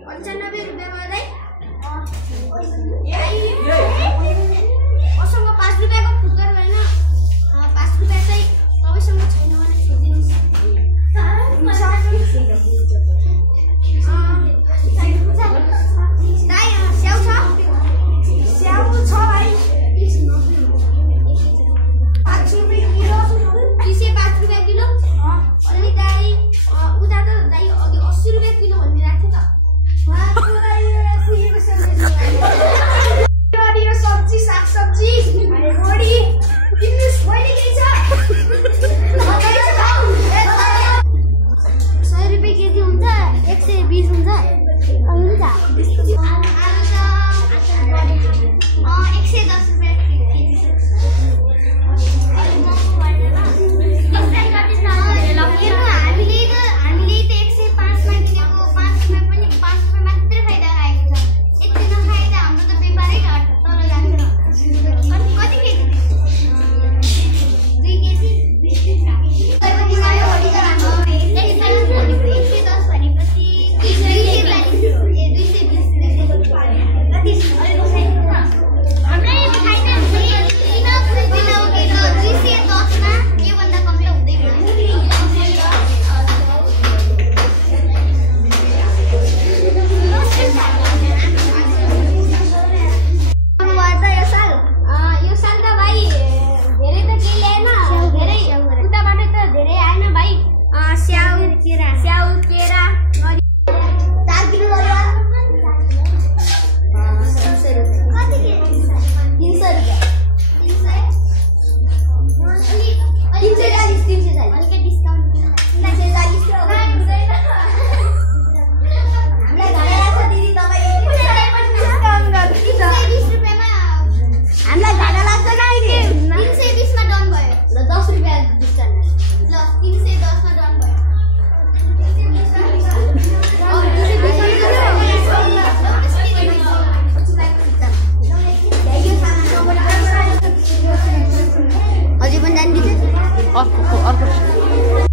95 रुपैयाँमा चाहिँ मसँग 5 रुपैयाँको फुटकर भएन 5 रुपैयाँ चाहिँ तपाईँसँग छैन भने छोडिदिनुहोस् दाइ स्याउ छ भाइ 5 रुपैयाँ किलो 5 रुपैयाँ किलो अनि दाइ उता त दाइ अघि 80 रुपैयाँ किलो भनिरहेको थियो त यो सब्जी सागसब्जी बोडी किन्नुस् मैले के छ 100 रुपैयाँ केजी हुन्छ 120 हुन्छ हुन्छ आलु त 110 रुपैयाँ अर्को